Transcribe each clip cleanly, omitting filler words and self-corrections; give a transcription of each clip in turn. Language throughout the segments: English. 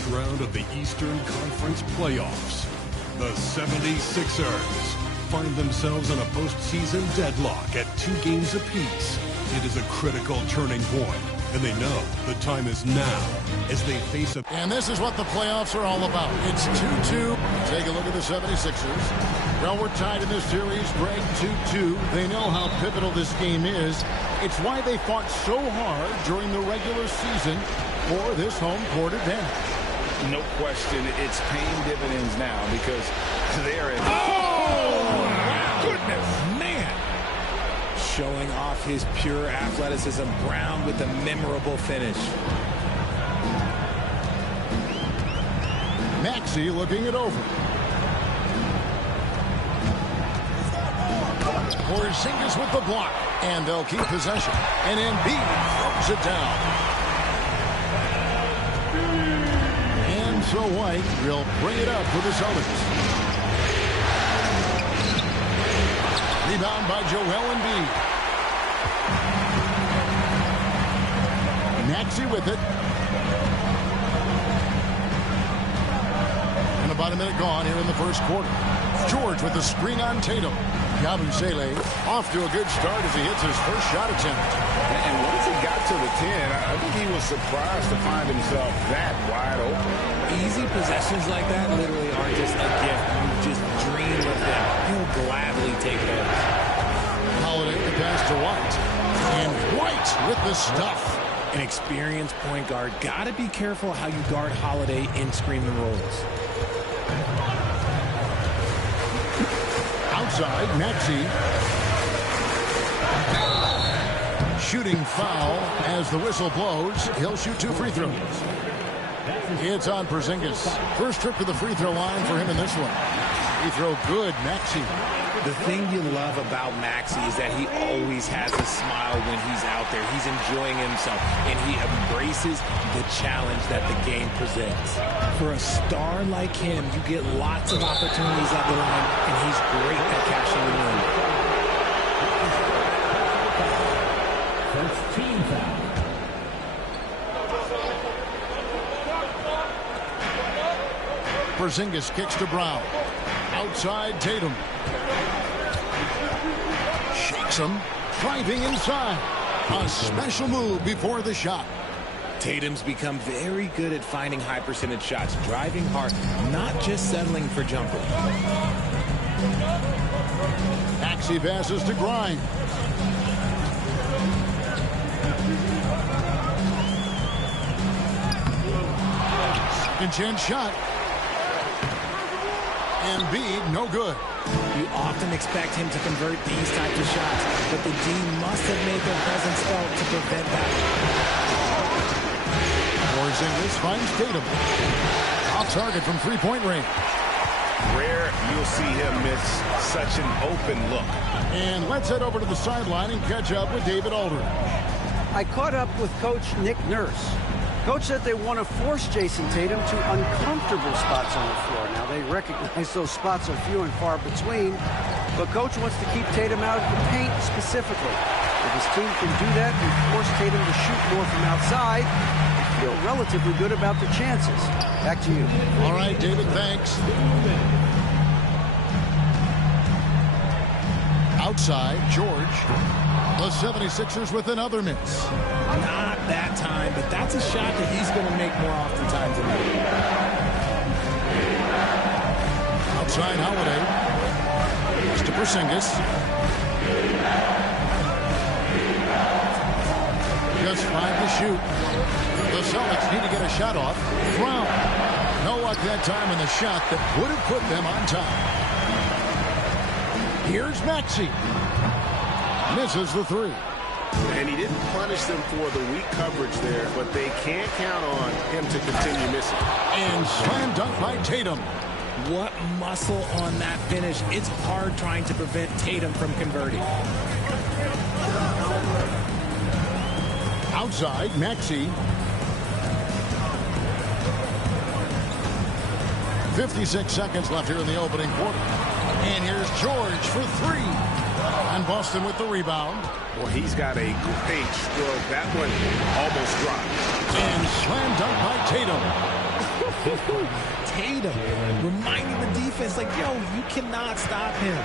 first round of the Eastern Conference playoffs. The 76ers find themselves in a postseason deadlock at 2 games apiece. It is a critical turning point, and they know the time is now as they face a... And this is what the playoffs are all about. It's 2-2. Take a look at the 76ers. Well, we're tied in this series, Greg, 2-2. They know how pivotal this game is. It's why they fought so hard during the regular season for this home court advantage. No question, it's paying dividends now because they're in... Oh, wow. Goodness, man. Showing off his pure athleticism. Brown with a memorable finish. Maxey looking it over. Porzingis with the block, and they'll keep possession. And Embiid throws it down. And so White will bring it up for the Celtics. Rebound by Joel Embiid. Maxey with it. And about a minute gone here in the first quarter. George with the screen on Tatum. Yabusele off to a good start as he hits his first shot attempt. And once he got to the 10, I think he was surprised to find himself that wide open. Easy possessions like that literally are just a gift. You just dream of them. He'll gladly take those. Holiday the pass to White. And White with the stuff. An experienced point guard. Got to be careful how you guard Holiday in screen and rolls. Outside, Maxey. Shooting foul as the whistle blows. He'll shoot 2 free throws. It's on Porzingis. First trip to the free throw line for him in this one. Free throw good, Maxey. The thing you love about Maxey is that he always has a smile when he's out there. He's enjoying himself, and he embraces the challenge that the game presents. For a star like him, you get lots of opportunities at the line, and he's great at cashing them in. First team foul. Porzingis kicks to Brown. Outside, Tatum. Shakes him. Driving inside. A special move before the shot. Tatum's become very good at finding high percentage shots, driving hard, not just settling for jumpers. Maxey passes to Grimes. Second chance shot. Embiid, no good. You often expect him to convert these types of shots, but the D must have made their presence felt to prevent that. Porzingis finds Tatum. Off target from three-point range. Rare you'll see him miss such an open look. And let's head over to the sideline and catch up with David Aldridge. I caught up with Coach Nick Nurse. Coach said they want to force Jason Tatum to uncomfortable spots on the floor. Now, they recognize those spots are few and far between, but Coach wants to keep Tatum out of the paint specifically. If his team can do that and force Tatum to shoot more from outside, I feel relatively good about the chances. Back to you. All right, David, thanks. Outside, George. The 76ers with another miss. Not that time, but that's a shot that he's going to make more oftentimes than not. Outside, Holiday. It's to Porzingis. Just 5 to shoot. The Celtics need to get a shot off. Brown. No luck that time in the shot that would have put them on top. Here's Maxey. Misses the 3. And he didn't punish them for the weak coverage there, but they can't count on him to continue missing. And slam dunk by Tatum. What muscle on that finish. It's hard trying to prevent Tatum from converting. Outside, Maxey. 56 seconds left here in the opening quarter. And here's George for 3. And Boston with the rebound. Well, he's got a great stroke. That one almost dropped. And slam dunk by Tatum. Tatum reminding the defense, like, yo, you cannot stop him.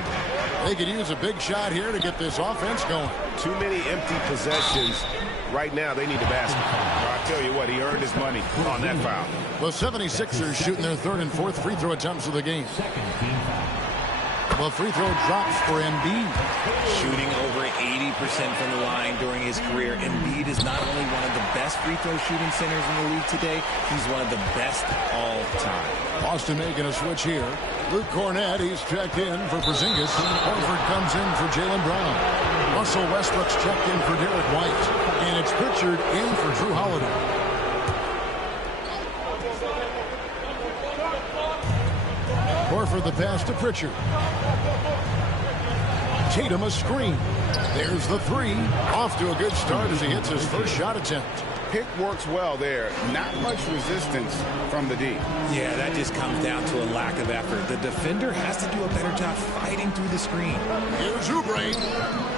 They could use a big shot here to get this offense going. Too many empty possessions. Right now, they need the basket. I'll tell you what, he earned his money on that foul. The 76ers shooting their third and fourth free throw attempts of the game. The free throw drops for Embiid. Shooting over 80% from the line during his career. Embiid is not only one of the best free throw shooting centers in the league today, he's one of the best all time. Boston making a switch here. Luke Cornett, he's checked in for Porzingis. Horford comes in for Jaylen Brown. Russell Westbrook's checked in for Derek White. And it's Pritchard in for Drew Holiday. Horford the pass to Pritchard. Tatum a screen. There's the three. Off to a good start as he hits his first shot attempt. Pick works well there. Not much resistance from the D. Yeah, that just comes down to a lack of effort. The defender has to do a better job fighting through the screen. Here's Oubre.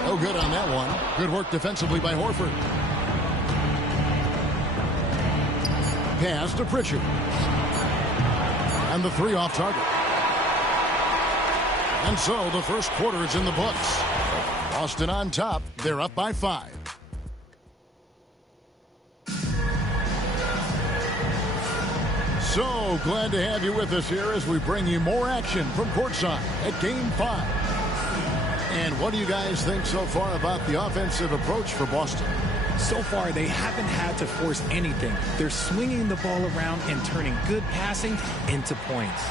No good on that one. Good work defensively by Horford. Pass to Pritchard. And the three off target. And so the first quarter is in the books. Boston on top. They're up by 5. So glad to have you with us here as we bring you more action from courtside at Game 5. And what do you guys think so far about the offensive approach for Boston? So far, they haven't had to force anything. They're swinging the ball around and turning good passing into points.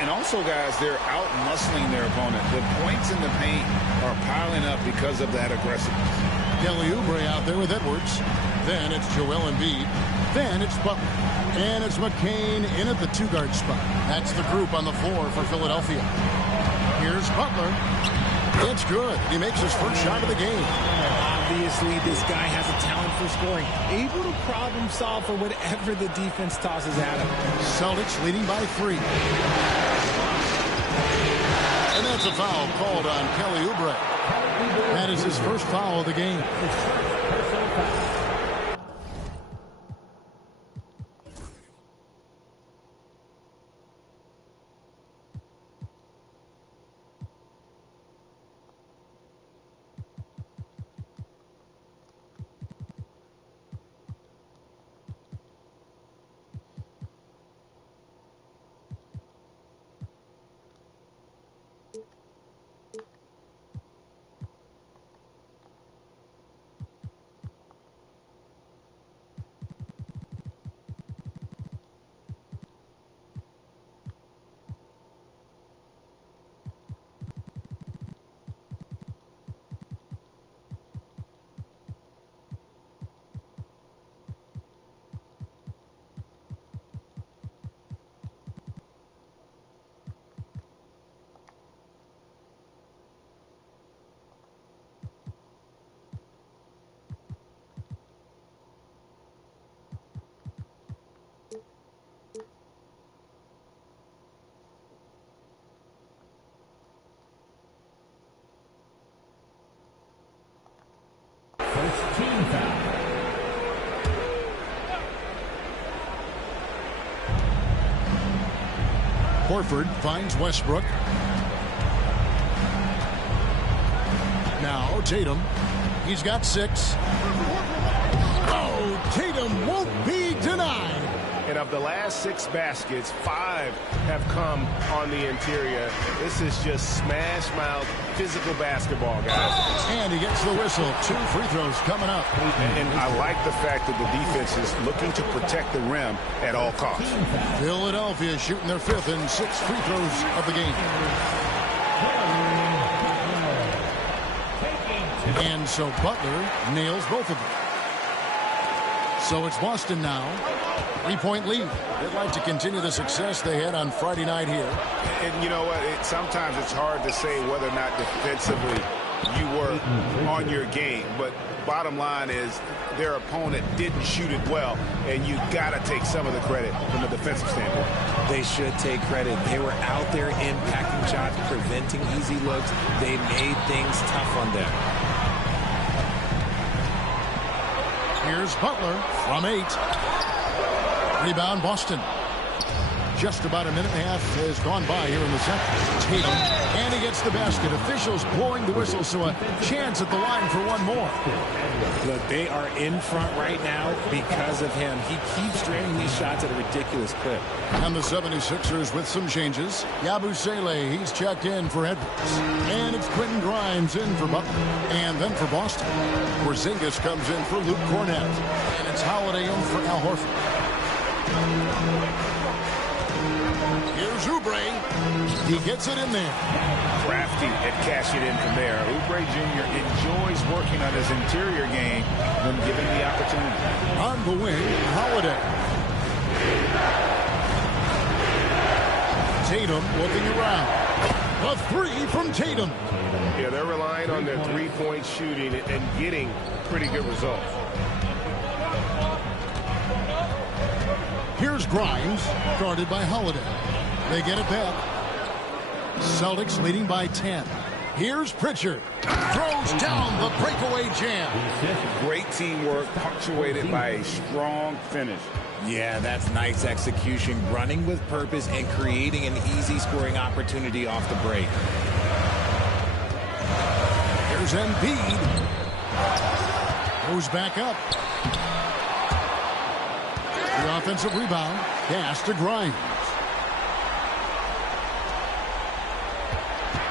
And also, guys, they're out-muscling their opponent. The points in the paint are piling up because of that aggressiveness. Kelly Oubre out there with Edwards. Then it's Joel Embiid. Then it's Butler. And it's McCain in at the two-guard spot. That's the group on the floor for Philadelphia. Here's Butler. It's good. He makes his first shot of the game. Obviously, this guy has a talent for scoring. Able to problem solve for whatever the defense tosses at him. Celtics leading by 3. And that's a foul called on Kelly Oubre. That is his first foul of the game. Horford finds Westbrook. Now Tatum. He's got 6. Oh, Tatum won't be denied. And of the last 6 baskets, 5 have come on the interior. This is just smash mouth physical basketball, guys. And he gets the whistle. 2 free throws coming up. And I like the fact that the defense is looking to protect the rim at all costs. Philadelphia shooting their 5th and 6th free throws of the game. And so Butler nails both of them. So it's Boston now. 3-point lead. They'd like to continue the success they had on Friday night here. And you know what? Sometimes it's hard to say whether or not defensively you were on your game. But bottom line is their opponent didn't shoot it well, and you got to take some of the credit from a defensive standpoint. They should take credit. They were out there impacting shots, preventing easy looks. They made things tough on them. Here's Butler from 8. Rebound Boston. Just about a minute and a half has gone by here in the second. Tatum, and he gets the basket. Officials blowing the whistle, so a chance at the line for one more. Look, they are in front right now because of him. He keeps draining these shots at a ridiculous clip. And the 76ers with some changes. Yabusele, he's checked in for Edwards. And it's Quentin Grimes in for Butler. And then for Boston, Porzingis comes in for Luke Cornett. And it's Holiday in for Al Horford. Here's Oubre. He gets it in there. Crafty at cashing it in from there. Oubre Jr. enjoys working on his interior game when given the opportunity. On the wing, Holiday. Tatum looking around. A three from Tatum. Yeah, they're relying on their three-point shooting and getting pretty good results. Here's Grimes, guarded by Holiday. They get it back. Celtics leading by 10. Here's Pritchard. Throws down the breakaway jam. Great teamwork punctuated by a strong finish. Yeah, that's nice execution, running with purpose and creating an easy scoring opportunity off the break. Here's Embiid. Goes back up. The offensive rebound. Pass to Grimes.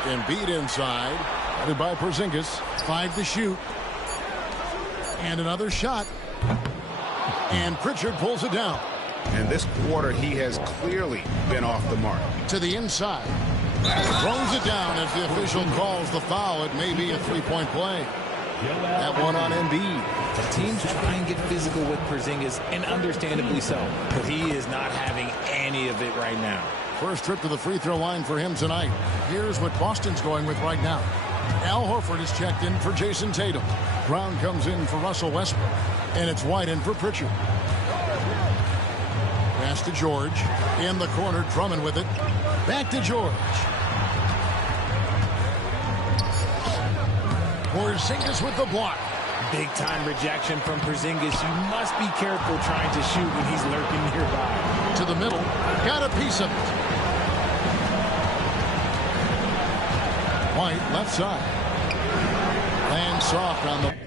Embiid inside. Headed by Porzingis. 5 to shoot. And another shot. And Pritchard pulls it down. And this quarter, he has clearly been off the mark. To the inside. Throws it down as the official calls the foul. It may be a three-point play. That one on Embiid. The team's trying to get physical with Porzingis, and understandably so. But he is not having any of it right now. First trip to the free throw line for him tonight. Here's what Boston's going with right now. Al Horford is checked in for Jason Tatum. Brown comes in for Russell Westbrook. And it's White in for Pritchard. Pass to George. In the corner, Drummond with it. Back to George. Porzingis with the block. Big time rejection from Porzingis. You must be careful trying to shoot when he's lurking nearby. To the middle. Got a piece of it. White left side. Lands soft on the...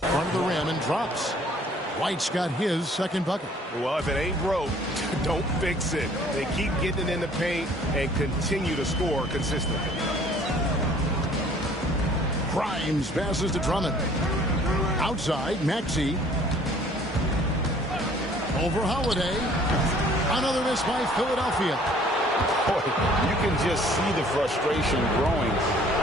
Front of the rim and drops. White's got his second bucket. Well, if it ain't broke, don't fix it. They keep getting it in the paint and continue to score consistently. Grimes passes to Drummond. Outside, Maxey. Over Holiday. Another miss by Philadelphia. Boy, you can just see the frustration growing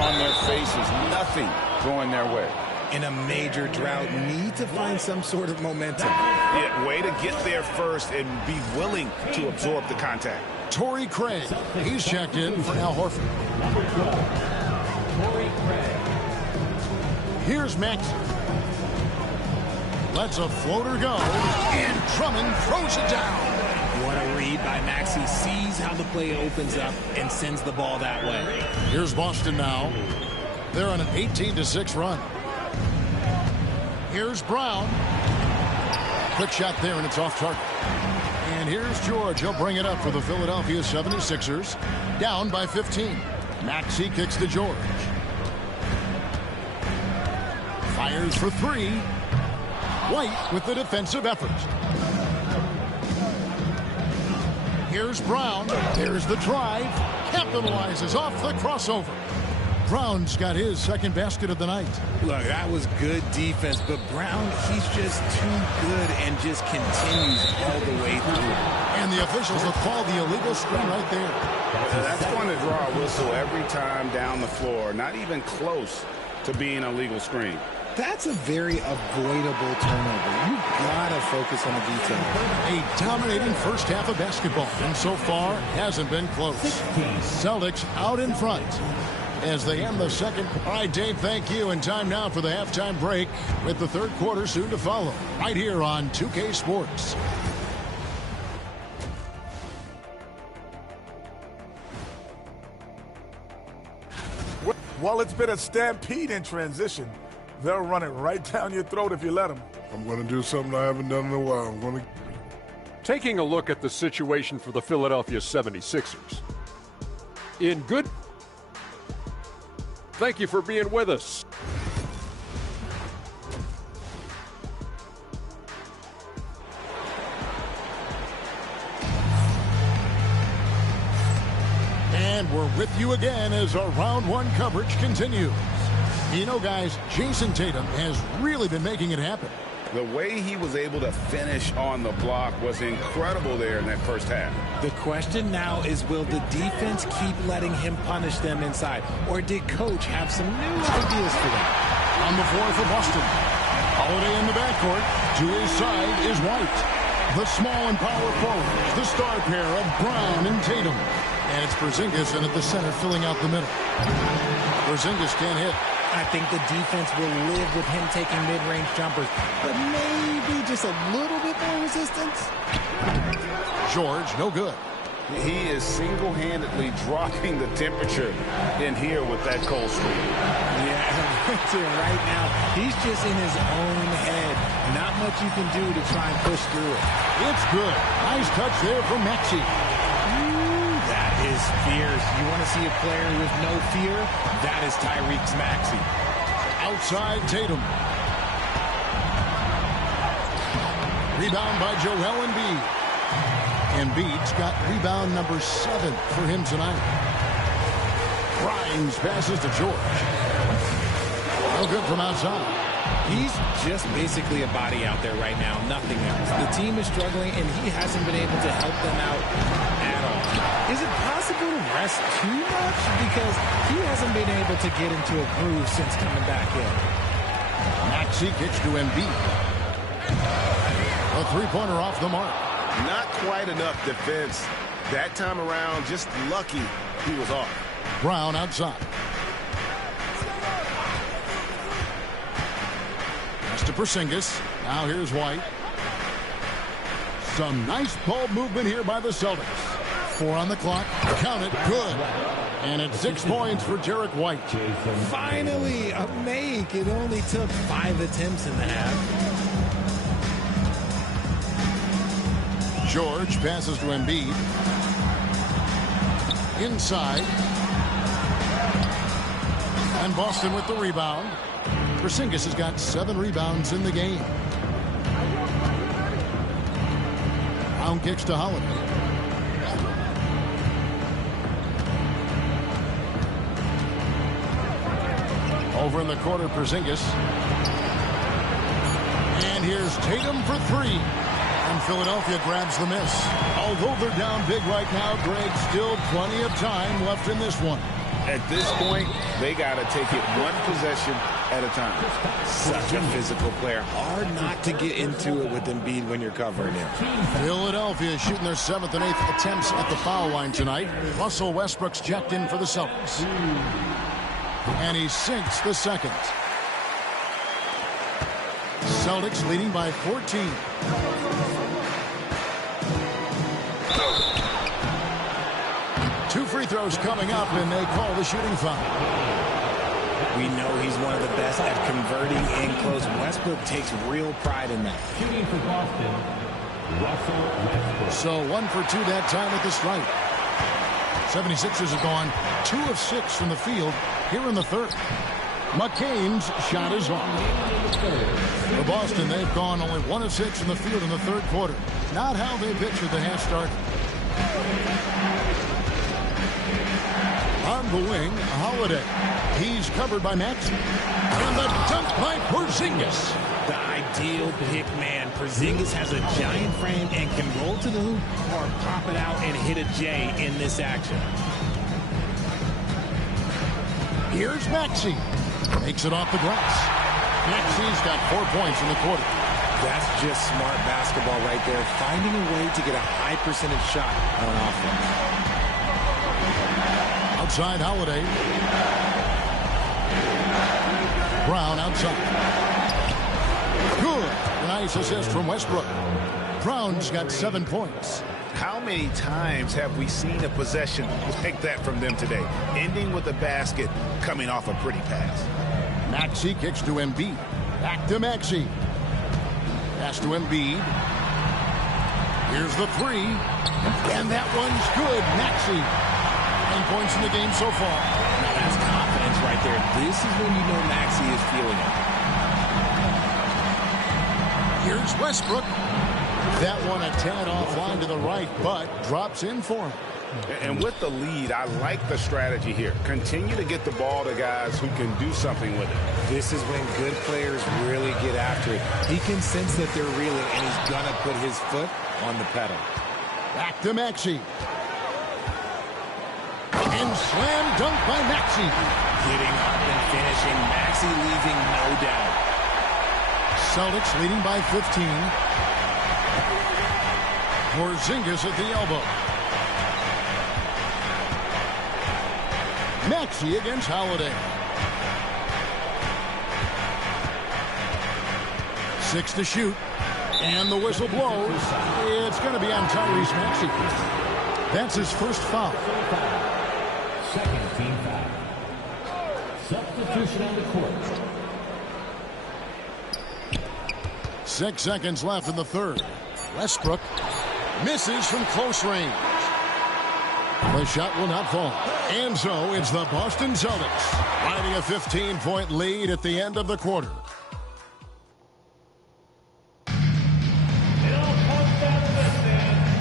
on their faces. Nothing going their way. In a major drought, need to find some sort of momentum. Yeah, way to get there first and be willing to absorb the contact. Torrey Craig. He's checked in for Al Horford. Here's Maxey. Lets a floater go. And Drummond throws it down. What a read by Maxey. Sees how the play opens up and sends the ball that way. Here's Boston now. They're on an 18-6 run. Here's Brown. Quick shot there, and it's off target. And here's George. He'll bring it up for the Philadelphia 76ers. Down by 15. Maxey kicks to George. Fires for three. White with the defensive effort. Here's Brown. There's the drive. Capitalizes off the crossover. Brown's got his second basket of the night. Look, that was good defense, but Brown, he's just too good and just continues all the way through. And the officials will call the illegal screen right there. That's going to draw a whistle every time down the floor. Not even close to being a legal screen. That's a very avoidable turnover. You gotta focus on the detail. A dominating first half of basketball, and so far hasn't been close. Celtics out in front as they end the second. All right, Dave, thank you. And time now for the halftime break with the third quarter soon to follow. Right here on 2K Sports. Well, it's been a stampede in transition. They'll run it right down your throat if you let them. I'm going to do something I haven't done in a while. I'm going to... Taking a look at the situation for the Philadelphia 76ers. Thank you for being with us. And we're with you again as our round one coverage continues. You know, guys, Jason Tatum has really been making it happen. The way he was able to finish on the block was incredible there in that first half. The question now is, will the defense keep letting him punish them inside? Or did Coach have some new ideas for them? On the floor for Boston. Holiday in the backcourt. To his side is White. The small and power forwards, the star pair of Brown and Tatum. And it's Porzingis in at the center, filling out the middle. Porzingis can't hit. I think the defense will live with him taking mid-range jumpers, but maybe just a little bit more resistance. George, no good. He is single-handedly dropping the temperature in here with that cold streak. Yeah, right now, he's just in his own head. Not much you can do to try and push through it. It's good. Nice touch there from Maxey. That is fierce. You want to see a player with no fear? That is Tyrese Maxey. Outside Tatum. Rebound by Joel Embiid. Embiid's got rebound number 7 for him tonight. Grimes passes to George. No good from outside. He's just basically a body out there right now, nothing else. The team is struggling, and he hasn't been able to help them out at all. Is it possible to rest too much? Because he hasn't been able to get into a groove since coming back in. Maxey kicks to Embiid. A three-pointer off the mark. Not quite enough defense. That time around, just lucky he was off. Brown outside. Pass to Porzingis. Now here's White. Some nice ball movement here by the Celtics. 4 on the clock. Count it. Good. And it's 6 points for Derek White. Finally, a make. It only took 5 attempts in the half. George passes to Embiid. Inside. And Boston with the rebound. Porzingis has got 7 rebounds in the game. Brown kicks to Holiday. Over in the corner, Porzingis. And here's Tatum for 3. And Philadelphia grabs the miss. Although they're down big right now, Greg, still plenty of time left in this one. At this point, they got to take it one possession at a time. Such a physical player. Hard not to get into it with Embiid when you're covering him. Philadelphia shooting their 7th and 8th attempts at the foul line tonight. Russell Westbrook's checked in for the Celtics. And he sinks the second. Celtics leading by 14. Two free throws coming up, and they call the shooting foul. We know he's one of the best at converting in close. Westbrook takes real pride in that. Shooting for Boston, Russell Westbrook. So 1 for 2 that time at the strike. 76ers have gone 2 of 6 from the field here in the third. McCain's shot is off. For Boston, they've gone only 1 of 6 from the field in the third quarter. Not how they pictured the half start. On the wing, Holiday. He's covered by Maxey. And the dunk by Porzingis. The ideal pick man. Porzingis has a giant frame and can roll to the hoop or pop it out and hit a J in this action. Here's Maxey. Makes it off the glass. Maxey's got 4 points in the quarter. That's just smart basketball right there. Finding a way to get a high percentage shot on offense. Outside Holiday. Brown outside. Good. Nice assist from Westbrook. Brown's got 7 points. How many times have we seen a possession like that from them today? Ending with a basket, coming off a pretty pass. Maxey kicks to Embiid. Back to Maxey. Pass to Embiid. Here's the three. And that one's good. Maxey. 9 points in the game so far. Now that's confidence right there. This is when you know Maxey is feeling it. Here's Westbrook. That one a tad offline to the right, but drops in for him. And with the lead, I like the strategy here. Continue to get the ball to guys who can do something with it. This is when good players really get after it. He can sense that they're reeling, and he's going to put his foot on the pedal. Back to Maxey. And slam dunk by Maxey. Getting up and finishing. Maxey leaving no doubt. Celtics leading by 15. Porzingis at the elbow. Maxey against Holiday. 6 to shoot. And the whistle blows. It's going to be on Tyrese Maxey. That's his first foul. Second team foul. Substitution on the court. 6 seconds left in the third. Westbrook misses from close range. The shot will not fall. And so it's the Boston Celtics riding a 15-point lead at the end of the quarter.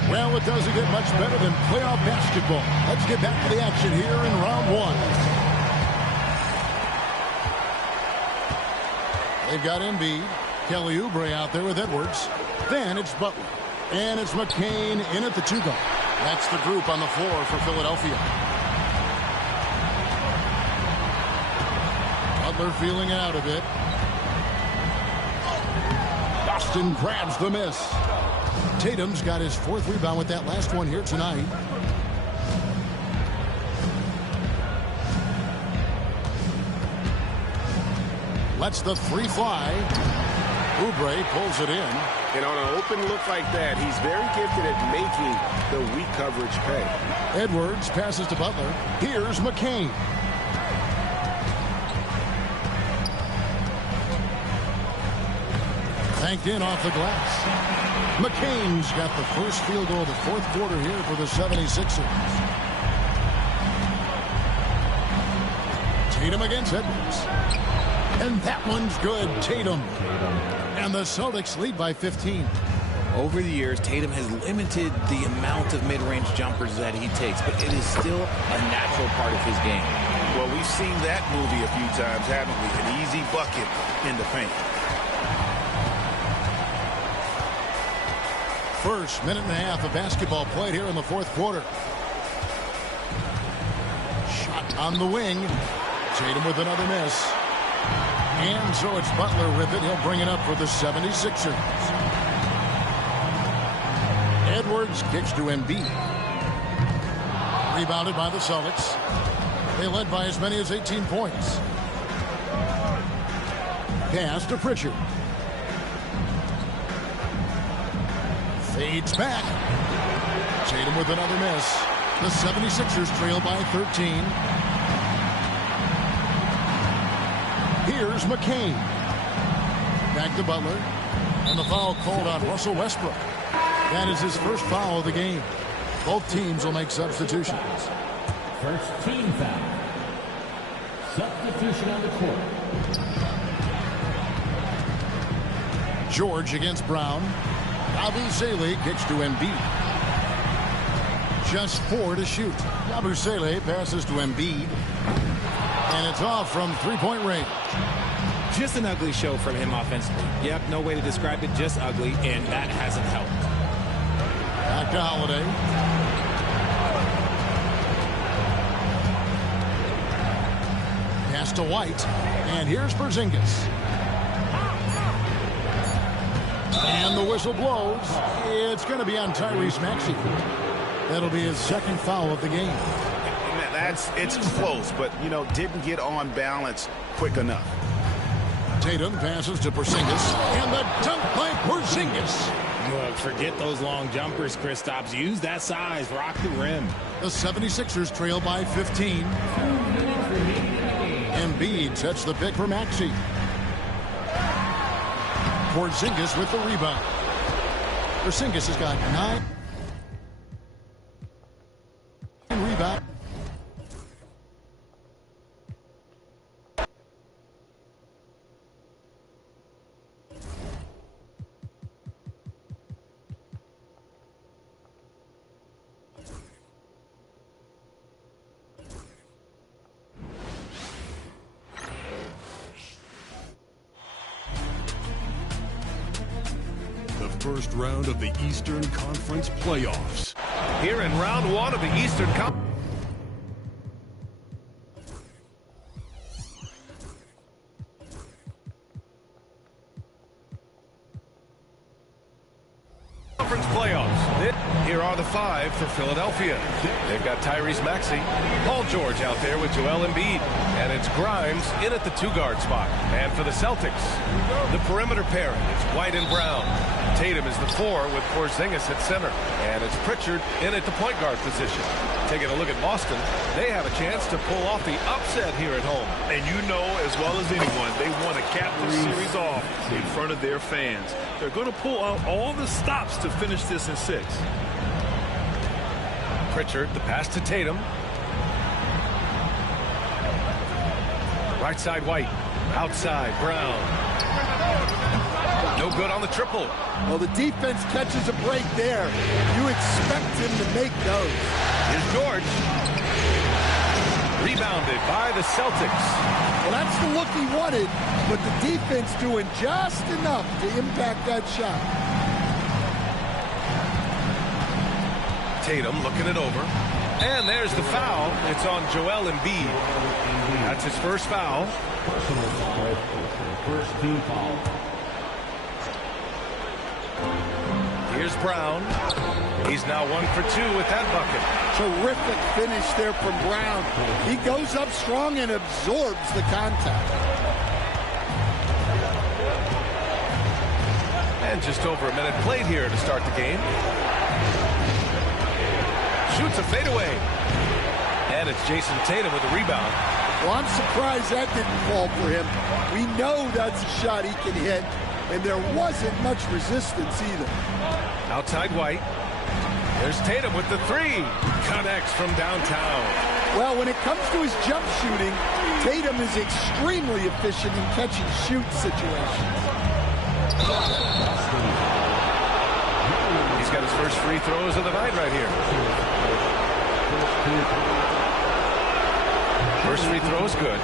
Well, it doesn't get much better than playoff basketball. Let's get back to the action here in round one. They've got Embiid. Kelly Oubre out there with Edwards. Then it's Butler. And it's McCain in at the two-guard. That's the group on the floor for Philadelphia. Butler feeling it out a bit. Boston grabs the miss. Tatum's got his 4th rebound with that last one here tonight. Lets the three fly. Oubre pulls it in. And on an open look like that, he's very gifted at making the weak coverage pay. Edwards passes to Butler. Here's McCain. Banked in off the glass. McCain's got the first field goal of the 4th quarter here for the 76ers. Tatum against Edwards. And that one's good. Tatum. And the Celtics lead by 15. Over the years, Tatum has limited the amount of mid-range jumpers that he takes, but it is still a natural part of his game. Well, we've seen that movie a few times, haven't we? An easy bucket in the paint. First minute and a half of basketball played here in the 4th quarter. Shot on the wing. Tatum with another miss. And so it's Butler with it. He'll bring it up for the 76ers. Edwards kicks to Embiid. Rebounded by the Celtics. They led by as many as 18 points. Pass to Pritchard. Fades back. Tatum with another miss. The 76ers trail by 13. Here's McCain. Back to Butler. And the foul called on Russell Westbrook. That is his first foul of the game. Both teams will make substitutions. First team foul. Substitution on the court. George against Brown. Abu Zayle kicks to Embiid. just 4 to shoot. Yabusele passes to Embiid. And it's off from three-point range. Just an ugly show from him offensively. Yep, no way to describe it, just ugly, and that hasn't helped. Back to Holiday. Pass to White. And here's Porzingis. And the whistle blows. It's going to be on Tyrese Maxey. That'll be his second foul of the game. It's close, but, didn't get on balance quick enough. Tatum passes to Porzingis, and the dunk by Porzingis. Look, forget those long jumpers, Kristaps. Use that size. Rock the rim. The 76ers trail by 15. Embiid sets the pick for Maxey. Porzingis with the rebound. Porzingis has got 9 rebounds. First round of the Eastern Conference playoffs. Here in round 1 of the Eastern Conference playoffs. Here are the 5 for Philadelphia. They've got Tyrese Maxey, Paul George out there with Joel Embiid, and it's Grimes in at the 2-guard spot. And for the Celtics, the perimeter pairing, it's White and Brown. Tatum is the 4 with Porzingis at center. And it's Pritchard in at the point guard position. Taking a look at Boston, they have a chance to pull off the upset here at home. And you know as well as anyone, they want to cap this series off in front of their fans. They're going to pull out all the stops to finish this in 6. Pritchard, the pass to Tatum. Right side White. Outside Brown. No good on the triple. Well, the defense catches a break there. You expect him to make those. Here's George. Rebounded by the Celtics. Well, that's the look he wanted, but the defense doing just enough to impact that shot. Tatum looking it over. And there's the foul. It's on Joel Embiid. That's his first foul. First team foul. Here's Brown. He's now 1 for 2 with that bucket. Terrific finish there from Brown. He goes up strong and absorbs the contact. And just over a minute played here to start the game. Shoots a fadeaway. And it's Jason Tatum with a rebound. Well, I'm surprised that didn't fall for him. We know that's a shot he can hit, and there wasn't much resistance either. Outside White. There's Tatum with the 3. Connects from downtown. Well, when it comes to his jump shooting, Tatum is extremely efficient in catching shoot situations. He's got his first free throws of the night right here. First free throw is good.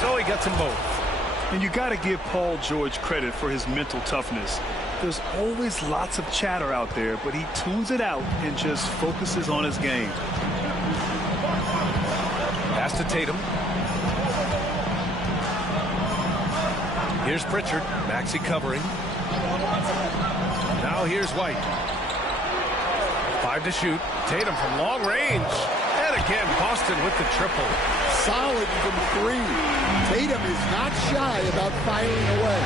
So he gets them both. And you got to give Paul George credit for his mental toughness. There's always lots of chatter out there, but he tunes it out and just focuses on his game. Pass to Tatum. Here's Pritchard. Maxey covering. Now here's White. 5 to shoot. Tatum from long range. And again, Boston with the triple. Solid from 3. Tatum is not shy about firing away.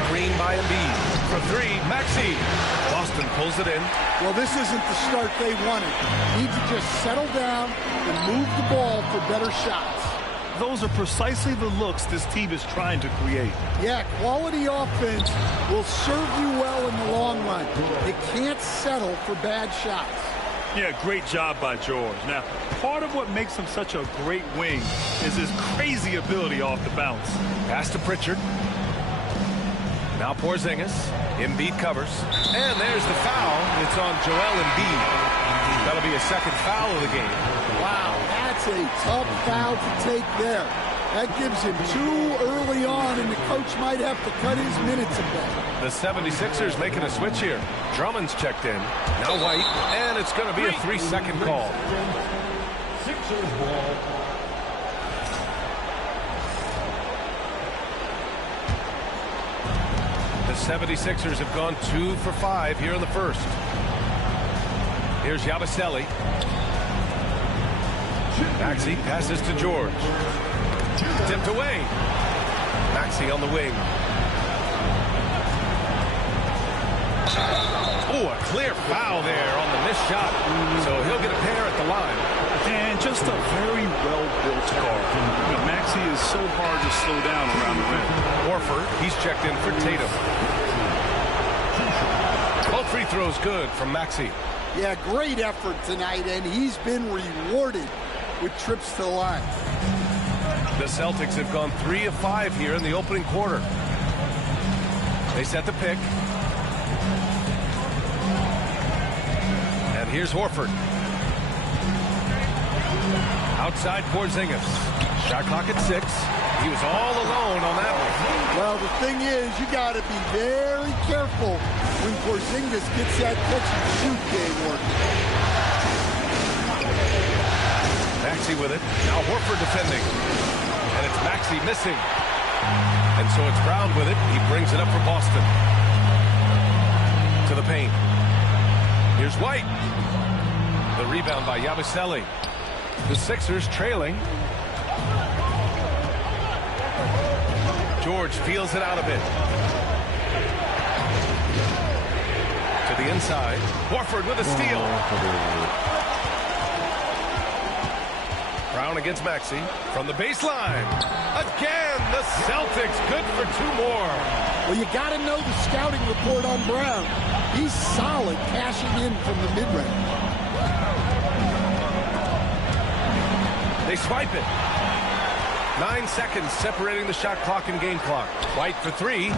Screen by Embiid. For 3, Maxey. Boston pulls it in. Well, this isn't the start they wanted. Need to just settle down and move the ball for better shots. Those are precisely the looks this team is trying to create. Yeah, quality offense will serve you well in the long run. They can't settle for bad shots. Yeah, great job by George. Now, part of what makes him such a great wing is his crazy ability off the bounce. Pass to Pritchard. Now Porzingis. Embiid covers. And there's the foul. It's on Joel Embiid. That'll be a second foul of the game. Wow, that's a tough foul to take there. That gives him 2 early on, and the coach might have to cut his minutes a bit. The 76ers making a switch here. Drummond's checked in. Now White, and it's going to be a 3-second call. Sixers ball. The 76ers have gone 2 for 5 here in the first. Here's Yabusele. Maxey passes to George. Tipped away. Maxey on the wing. Oh, a clear foul there on the missed shot. So he'll get a pair at the line. And just a very well-built guard. Maxey is so hard to slow down around the rim. Horford, he's checked in for Tatum. Both free throws good from Maxey. Yeah, great effort tonight, and he's been rewarded with trips to the line. The Celtics have gone 3 of 5 here in the opening quarter. They set the pick. And here's Horford. Outside Porzingis. Shot clock at 6. He was all alone on that one. Well, the thing is, you got to be very careful when Porzingis gets that catch-and-shoot game working. Maxey with it. Now Horford defending. And it's Maxey missing. And so it's Brown with it. He brings it up for Boston. To the paint. Here's White. The rebound by Yabusele. The Sixers trailing. George feels it out a bit. To the inside. Horford with a steal. Brown against Maxey from the baseline. Again, the Celtics good for 2 more. Well, you got to know the scouting report on Brown. He's solid cashing in from the mid-range. They swipe it. 9 seconds separating the shot clock and game clock. White for 3.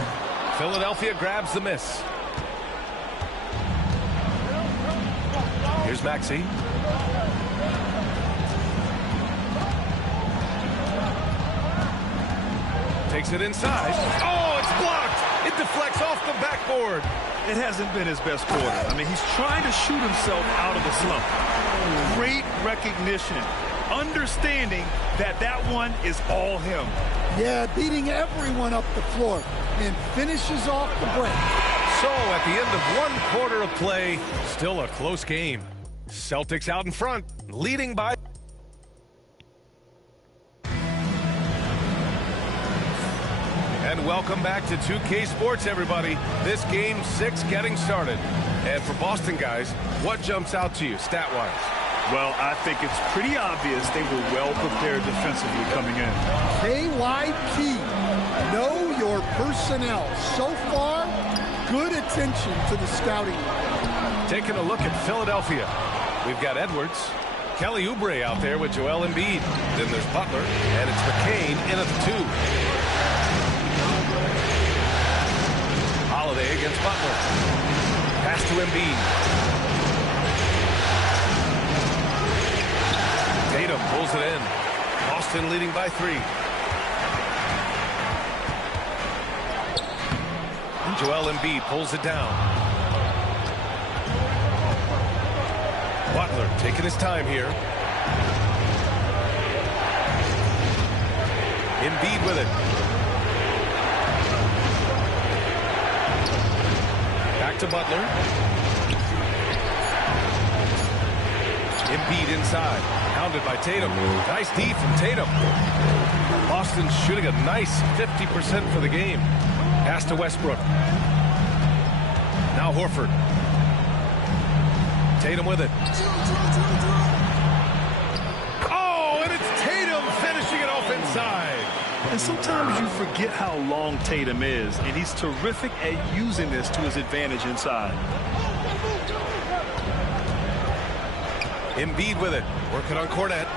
Philadelphia grabs the miss. Here's Maxey. Takes it inside. Oh, it's blocked. It deflects off the backboard. It hasn't been his best quarter. I mean, he's trying to shoot himself out of the slump. Great recognition. Understanding that that one is all him. Yeah, beating everyone up the floor and finishes off the break. So at the end of 1 quarter of play, still a close game. Celtics out in front, leading by. And welcome back to 2K Sports, everybody. This game 6 getting started. And for Boston guys, what jumps out to you stat-wise? Well, I think it's pretty obvious they were well prepared defensively coming in. KYP, know your personnel. So far, good attention to the scouting. Taking a look at Philadelphia. We've got Edwards, Kelly Oubre out there with Joel Embiid. Then there's Butler, and it's McCain in at the 2. Holiday against Butler. Pass to Embiid. Tatum pulls it in. Boston leading by 3. And Joel Embiid pulls it down. Butler taking his time here. Embiid with it. Back to Butler. Embiid inside. Pounded by Tatum. Nice D from Tatum. Boston shooting a nice 50% for the game. Pass to Westbrook. Now Horford. Tatum with it. Oh, and it's Tatum finishing it off inside. And sometimes you forget how long Tatum is, and he's terrific at using this to his advantage inside. Embiid with it. Working on Cornet.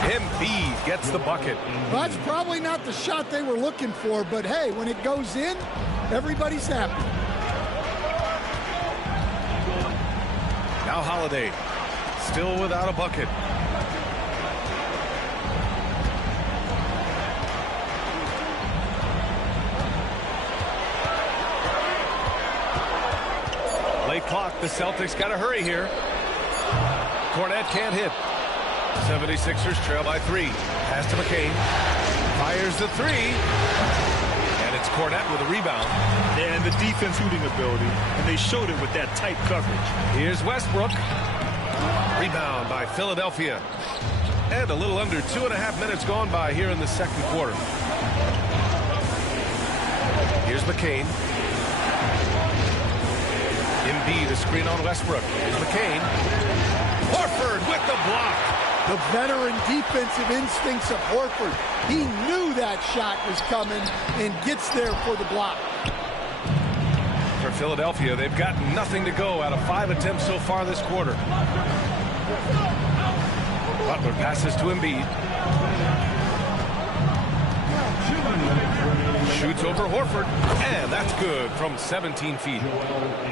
Embiid gets the bucket. Well, that's probably not the shot they were looking for, but hey, when it goes in, Everybody's happy. Now Holiday, still without a bucket. Late clock, the Celtics got to hurry here. Kornet can't hit. 76ers trail by 3. Pass to McCain. Fires the 3. And it's Kornet with a rebound. Yeah, and the defense shooting ability, and they showed it with that tight coverage. Here's Westbrook. Rebound by Philadelphia. And a little under 2.5 minutes gone by here in the second quarter. Here's McCain. Embiid, a screen on Westbrook. Here's McCain. Horford with the block. The veteran defensive instincts of Horford. He knew that shot was coming and gets there for the block. For Philadelphia, they've got nothing to go out of 5 attempts so far this quarter. Butler passes to Embiid. Shoots over Horford, and that's good from 17 feet.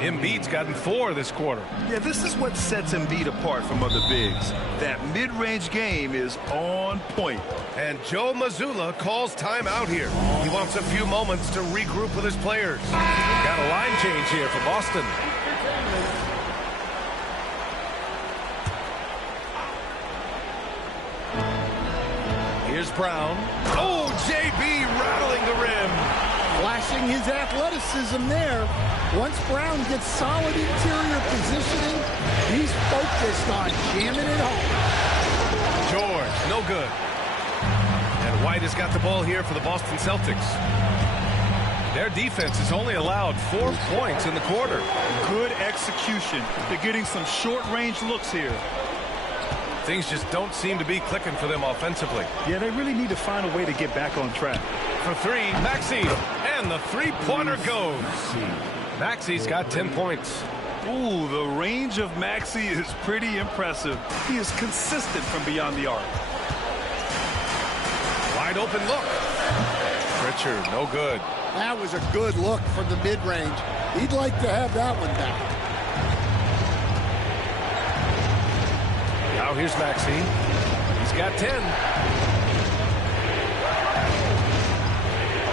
Embiid's gotten 4 this quarter. Yeah, this is what sets Embiid apart from other bigs. That mid-range game is on point. And Joe Mazzulla calls timeout here. He wants a few moments to regroup with his players. Got a line change here for Boston. Here's Brown. Oh, JB rattling the rim. Flashing his athleticism there. Once Brown gets solid interior positioning, he's focused on jamming it home. George, no good. And White has got the ball here for the Boston Celtics. Their defense has only allowed 4 points in the quarter. Good execution. They're getting some short-range looks here. Things just don't seem to be clicking for them offensively. Yeah, they really need to find a way to get back on track. For 3, Maxey. And the three-pointer goes. Maxey's got 10 points. Ooh, the range of Maxey is pretty impressive. He is consistent from beyond the arc. Wide open look. Pritchard, no good. That was a good look from the mid-range. He'd like to have that one back. Now here's Maxey. He's got 10.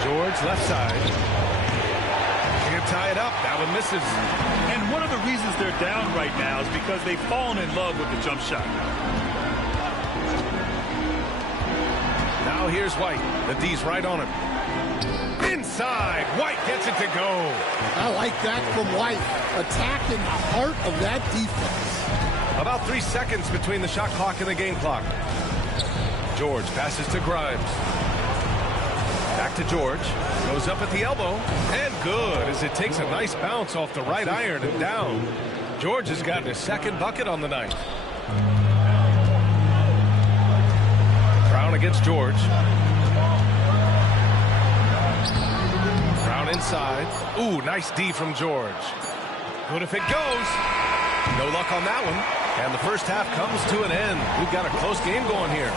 George left side. Can't tie it up. That one misses. And one of the reasons they're down right now is because they've fallen in love with the jump shot. Now here's White. The D's right on him. Inside. White gets it to go. I like that from White. Attacking the heart of that defense. About 3 seconds between the shot clock and the game clock. George passes to Grimes. Back to George. Goes up at the elbow. And good as it takes a nice bounce off the right iron and down. George has gotten his second bucket on the night. Brown against George. Brown inside. Ooh, nice D from George. Good if it goes. No luck on that one. And the first half comes to an end. We've got a close game going here.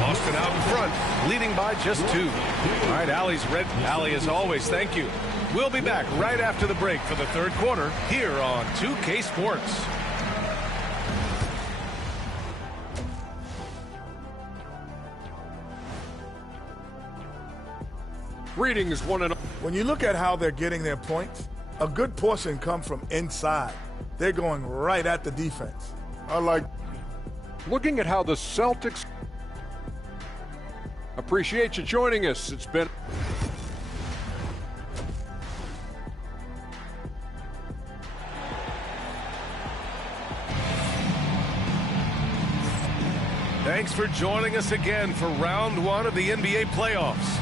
Boston out in front, leading by just 2. All right, Allie's red. Allie, as always, thank you. We'll be back right after the break for the third quarter here on 2K Sports. Greetings, one and all. When you look at how they're getting their points, a good portion comes from inside. They're going right at the defense. I like Looking at how the Celtics. Appreciate you joining us. It's been. Thanks for joining us again for round 1 of the NBA playoffs.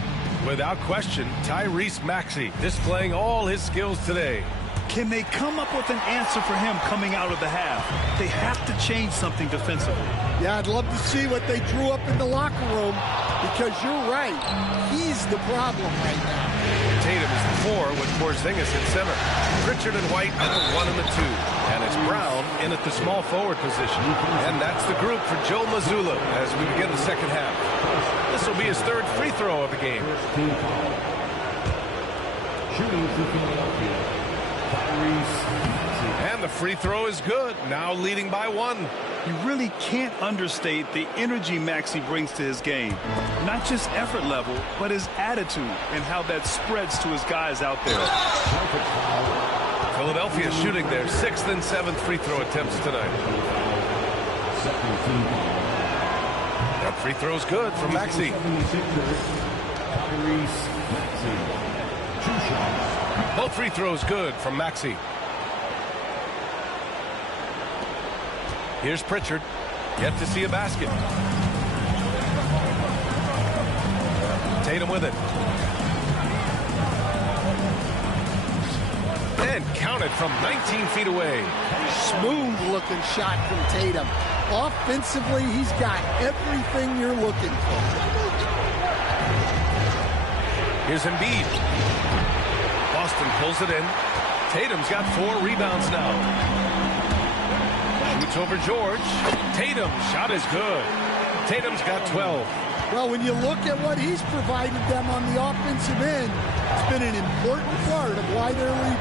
Without question, Tyrese Maxey displaying all his skills today. Can they come up with an answer for him coming out of the half? They have to change something defensively. Yeah, I'd love to see what they drew up in the locker room because you're right. He's the problem right now. Tatum is the 4 with Porzingis at center. Pritchard and White at the 1 and the 2. And it's Brown in at the small forward position. And that's the group for Joe Mazzulla as we begin the second half. This will be his 3rd free throw of the game. Shooting for Philadelphia, Tyrese Maxey. And the free throw is good. Now leading by 1. You really can't understate the energy Maxey brings to his game. Not just effort level, but his attitude and how that spreads to his guys out there. Philadelphia shooting their 6th and 7th free throw attempts tonight. That free throw's good from Maxey. Both free throws good from Maxey. Here's Pritchard. Yet to see a basket. Tatum with it. And counted from 19 feet away. Smooth looking shot from Tatum. Offensively, he's got everything you're looking for. Here's Embiid. Boston pulls it in. Tatum's got 4 rebounds now. Shoots over George. Tatum shot is good. Tatum's got 12. Well, when you look at what he's provided them on the offensive end, it's been an important part of why they're leading.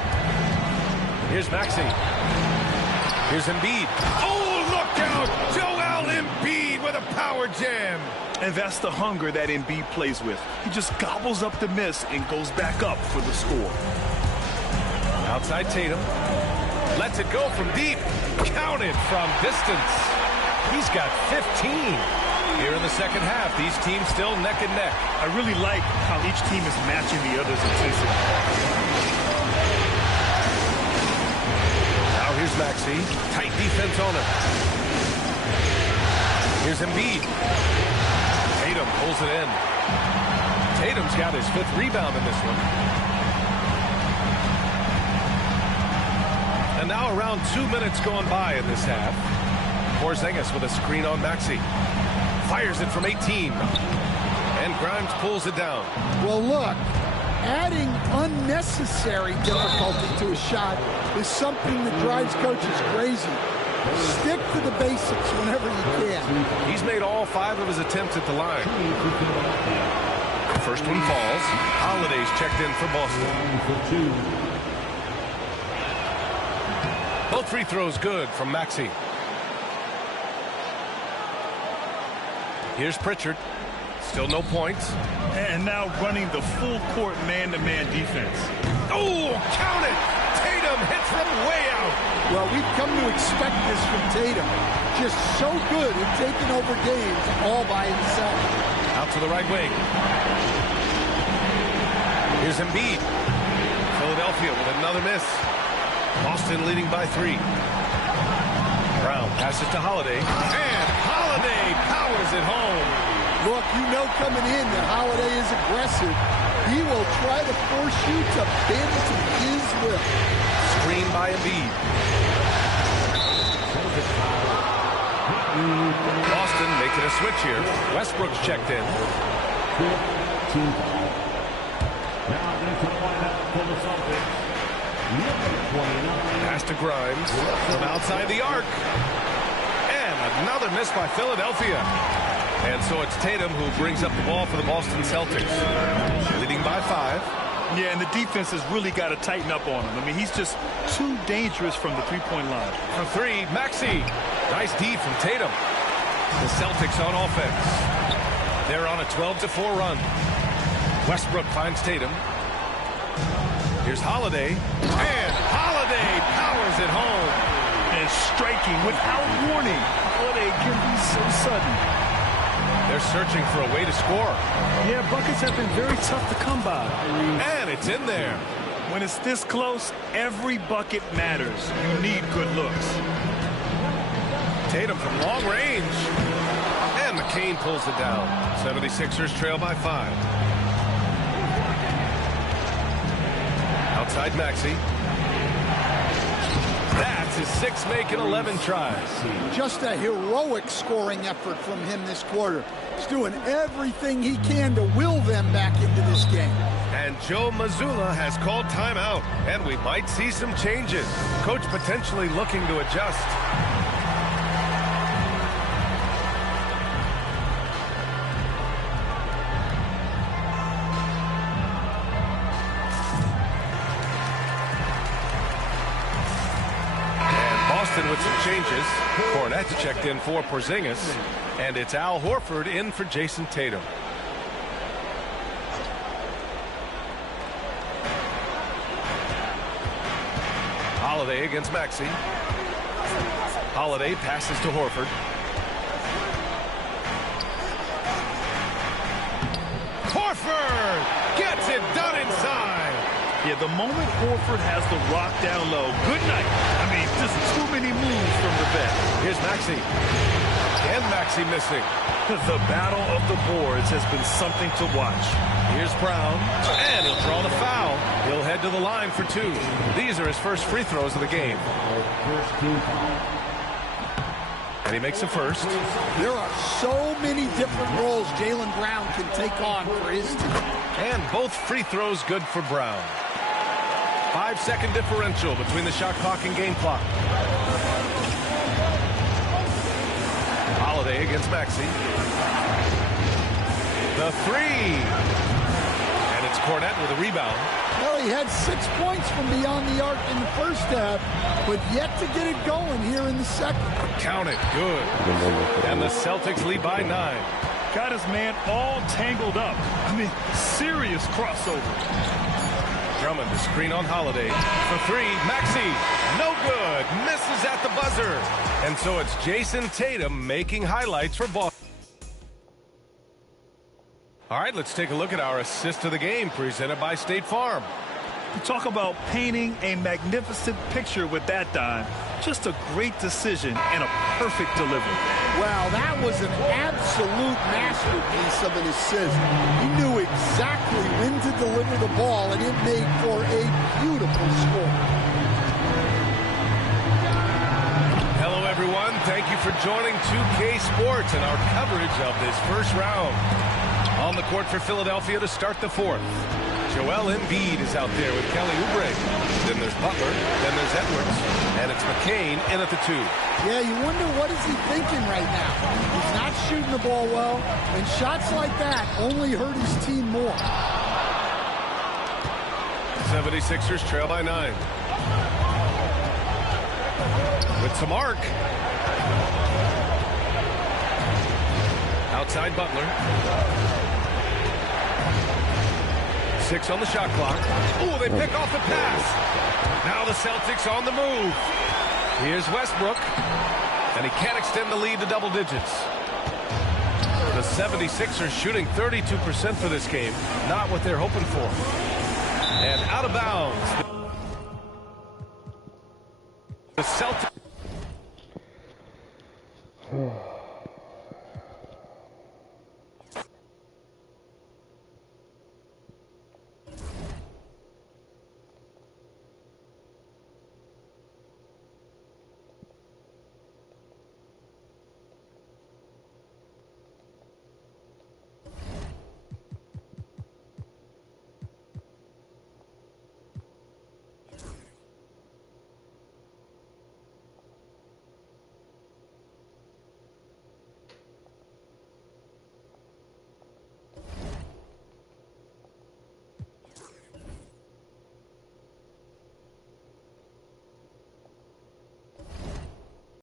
Here's Maxey. Here's Embiid. Oh, look out! Joel Embiid with a power jam. And that's the hunger that Embiid plays with. He just gobbles up the miss and goes back up for the score. Outside Tatum. Lets it go from deep. Counted from distance. He's got 15. Here in the second half, these teams still neck and neck. I really like how each team is matching the other's intensity. Now here's Maxey. Tight defense on him. Here's Embiid. Tatum pulls it in. Tatum's got his 5th rebound in this one. And now around 2 minutes gone by in this half. Porzingis with a screen on Maxey. Fires it from 18. And Grimes pulls it down. Well, look, adding unnecessary difficulty to a shot is something that drives coaches crazy. Stick to the basics whenever you can. He's made all 5 of his attempts at the line. First one falls. Holiday's checked in for Boston. Both free throws good from Maxey. Here's Pritchard. Still no points. And now running the full court man-to-man defense. Oh, count it! Tatum hit from way out. Well, we've come to expect this from Tatum. Just so good at taking over games all by himself. Out to the right wing. Here's Embiid. Philadelphia with another miss. Boston leading by 3. Brown passes to Holiday. And Holiday powers it home. Look, you know coming in that Holiday is aggressive. He will try to force you to bend to his will. Screen by Embiid. Boston making a switch here. Westbrook's checked in. Now into the lineup for the Celtics. Pass to Grimes from outside the arc. And another miss by Philadelphia. And so it's Tatum who brings up the ball for the Boston Celtics. Leading by 5. Yeah, and the defense has really got to tighten up on him. I mean, he's just too dangerous from the three-point line. From 3, Maxey. Nice D from Tatum. The Celtics on offense. They're on a 12-4 run. Westbrook finds Tatum. Here's Holiday. And Holiday powers it home. And striking without warning. Holiday can be so sudden. They're searching for a way to score. Yeah, buckets have been very tough to come by. And it's in there. When it's this close, every bucket matters. You need good looks. Tatum from long range. And McCain pulls it down. 76ers trail by 5. Outside Maxey. That's his 6th make in 11 tries. Just a heroic scoring effort from him this quarter. He's doing everything he can to will them back into this game. And Joe Mazzulla has called timeout, and we might see some changes. Coach potentially looking to adjust. changes. Cornette checked in for Porzingis. And it's Al Horford in for Jason Tatum. Holiday against Maxey. Holiday passes to Horford. Horford gets it done inside. Yeah, the moment Horford has the rock down low, good night. I mean, just too many moves from the vet. Here's Maxey. And Maxey missing. The battle of the boards has been something to watch. Here's Brown, and he'll draw the foul. He'll head to the line for 2. These are his first free throws of the game. And he makes the first. There are so many different roles Jaylen Brown can take on for his team. And both free throws good for Brown. 5-second differential between the shot clock and game clock. Holiday against Maxey. The 3. And it's Cornette with a rebound. Well, he had 6 points from beyond the arc in the first half, but yet to get it going here in the second. Count it. Good. And the Celtics lead by 9. Got his man all tangled up. I mean, serious crossover. Drummond, the screen on Holiday. For 3, Maxey. No good. Misses at the buzzer. And so it's Jason Tatum making highlights for Boston. All right, let's take a look at our assist of the game presented by State Farm. You talk about painting a magnificent picture with that dime. Just a great decision and a perfect delivery. Wow, that was an absolute masterpiece of an assist. He knew exactly when to deliver the ball, and it made for a beautiful score. Hello, everyone. Thank you for joining 2K Sports and our coverage of this first round. On the court for Philadelphia to start the 4th. Joel Embiid is out there with Kelly Oubre. Then there's Butler. Then there's Edwards. And it's McCain in at the 2. Yeah, you wonder what is he thinking right now. He's not shooting the ball well, and shots like that only hurt his team more. 76ers trail by 9. With some arc. Outside Butler. 6 on the shot clock. Oh, they pick off the pass. Now the Celtics on the move. Here's Westbrook. And he can't extend the lead to double digits. The 76ers shooting 32% for this game. Not what they're hoping for. And out of bounds. The Celtics.